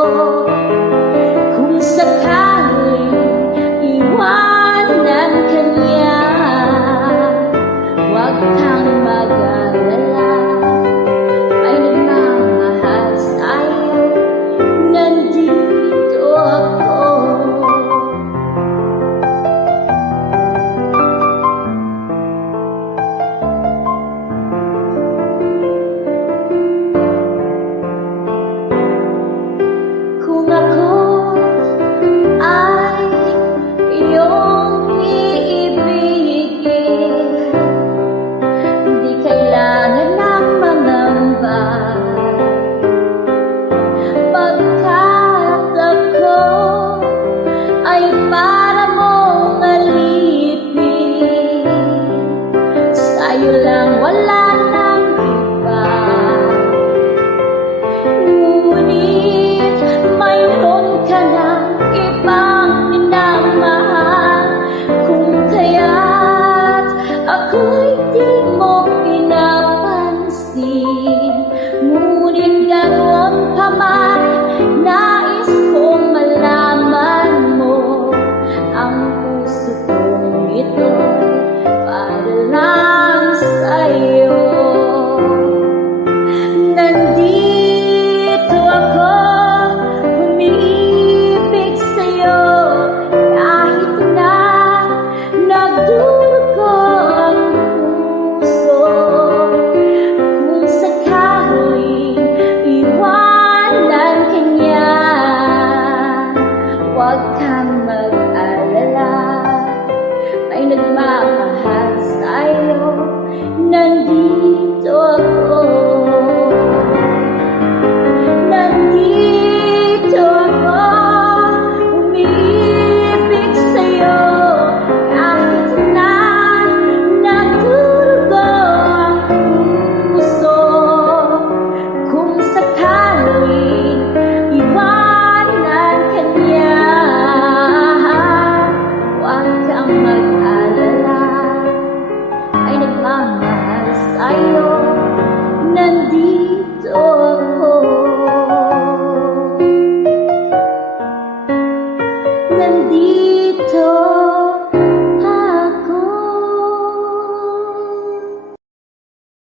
Kung sakaling iwanan ka niya, huwag kang mag-alala, may nagmamahal sa'yo, nandito ako. Kung ako ay iyong iibigin, di kailangan ng mangamba, pagkat ako ay para mong alipin. Sa'yo lang, wala nang iba. Ngunit mayroon ka ng ibang minamahal, kung kaya't ako'y di mo pinapansin. Ngunit ganoon pa man, nais kong malaman mo, ang puso kong ito'y para lang sa'yo. Nandito ako, umiibig sa'yo, kahit na nagdurugo ang puso. Kung sakaling iwanan ka niya, huwag kang mag-alala, may nagmamahal sa'yo, nandito ako. Nandito ako, umiibig sa'yo, kahit na nagdurugo ang puso. Kung sakaling iwanan ka niya, huwag kang mag-alala, ay nagmamahal sa'yo, nandito ako. Nandito